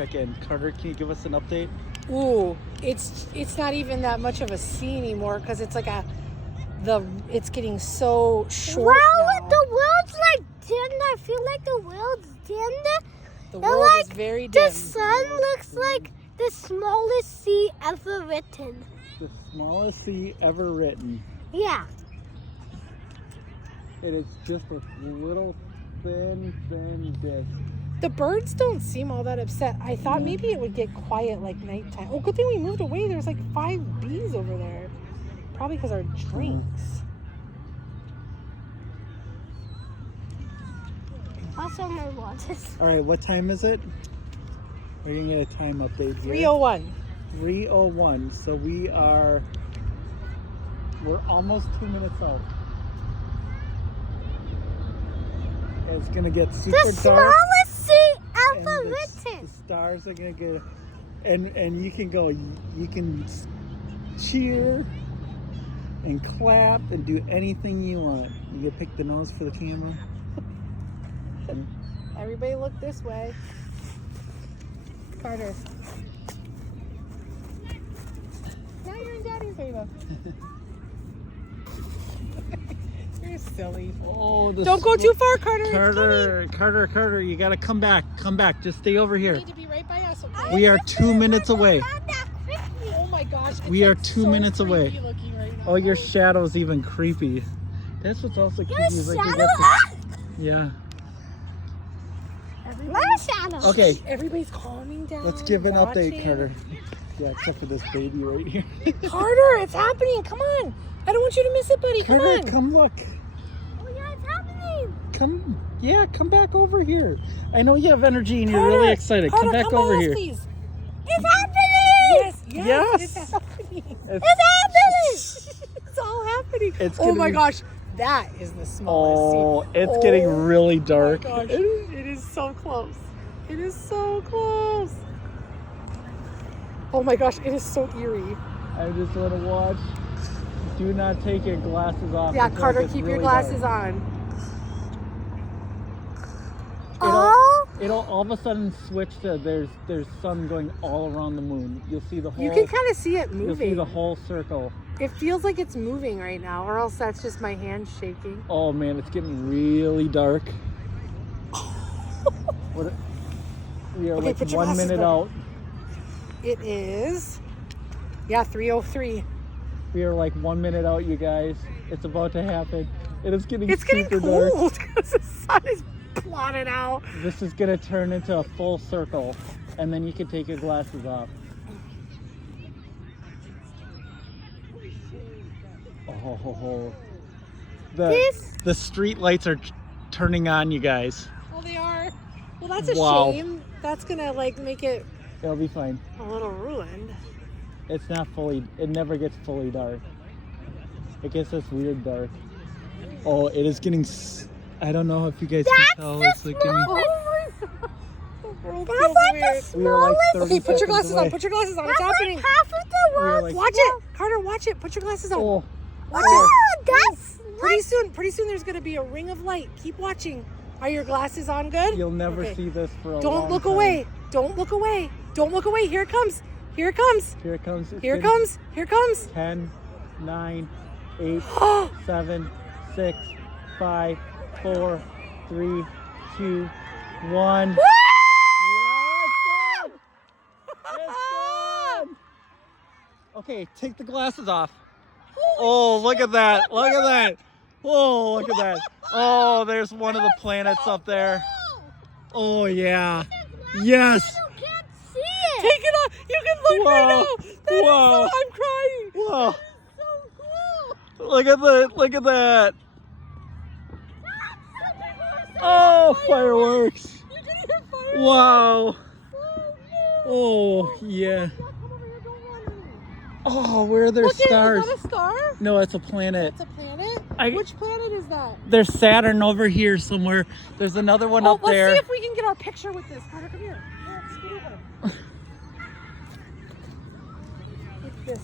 Again, Carter, can you give us an update? Ooh, it's not even that much of a sea anymore because it's like it's getting so short now. The world's like dimmed. I feel like the world's dimmed. The world is very dim. The sun looks like the smallest sea ever written. The smallest sea ever written. Yeah. It is just a little thin disc. The birds don't seem all that upset. I thought maybe it would get quiet like nighttime. Oh, good thing we moved away. There's like 5 bees over there. Probably because our drinks. Also my waters. All right, what time is it? We're gonna get a time update here. 3:01. 3:01. So we're almost 2 minutes out. It's gonna get super The dark. smallest sea And ever the written. stars are gonna get, and you can cheer and clap and do anything you want. You can pick the nose for the camera. Everybody look this way. Carter. Now you're in Daddy's rainbow. You're silly. Oh, Don't go too far, Carter. Carter, you gotta come back. Come back. Just stay over You here. need to be right by us, okay? We are 2 minutes away. Oh my gosh. It's We are like 2 so minutes away. creepy looking right now. Oh, your shadow's even creepy. That's what's also creepy. Is like you shadow got yeah. My shadow. Okay, Everybody's calming down. let's give an update, watching. Carter. Yeah, except for this baby right here. Carter, it's happening. Come on. I don't want you to miss it, buddy. Come Carter, on. come look. Oh yeah, it's happening. Come back over here. I know you have energy and you're Carter, really excited. Come Carter, back come over on us, here. Please. It's happening. Yes. Yes. It's happening. It's, It's all happening. It's Oh gonna my be- gosh. That is the smallest sea. it's getting really Oh dark. my gosh. It is so close. It is so close. Oh my gosh, it is so eerie. I just want to watch. Do not take your glasses off. Yeah, until it Carter, gets keep your really glasses dark. on. It'll all of a sudden switch to there's sun going all around the moon. You'll see the whole. You can kind of see it You'll see moving. the whole circle. It feels like it's moving right now, or else that's just my hand shaking. Oh man, it's getting really dark. We are Okay, like put your 1 glasses minute on. out. It is, yeah, 3:03. We are like 1 minute out, you guys. It's about to happen. It is getting It's getting super dark. cold because the sun is blotted out. This is gonna turn into a full circle, and then you can take your glasses off. Oh, the street lights are turning on, you guys. Oh, they are. Well, that's a Wow. shame. That's gonna like make it It'll be fine. a little ruined. It's not fully. It never gets fully dark. It gets this weird dark. Oh, it is getting. I don't know if you guys can tell. It's like getting. Oh my god. The world That's feels like weird. the We are like smallest. 30 Okay, put your seconds glasses away. on. Put your glasses on. It's That's happening. like half of the We are world. like- Watch it, Carter. Watch it. Put your glasses on. Oh, Watch Oh, it. that's Pretty soon, there's gonna be a ring of light. Keep watching. Are your glasses on? Good. you'll never Okay. see this for a long Don't look time. away. Don't look away. Don't look away. Here it comes. Here it comes. Here it comes. It's Here it getting comes. Here it comes. 10, 9, 8, 7, 6, 5, 4, 3, 2, 1. Yeah, it's done. It's done. Okay, take the glasses off. Oh, look at that. Look at that. Oh, look at that. Oh, there's one of the planets up there. Oh, yeah. Yes. I can't see it. Take it off. You can look right Wow. now. That is Wow. so, I'm crying. Whoa. So cool. Look at that. Look at that. Oh, fireworks. You can hear fireworks. Wow. Oh, Oh, yeah. come over here. Don't run. Oh, where are there Look stars? Is that a star? No, it's a planet. It's a planet? I- Which planet is that? There's Saturn over here somewhere. There's another one up let's there. see if we can get our picture with this. Carter, come here. Let's scoot over. Like this.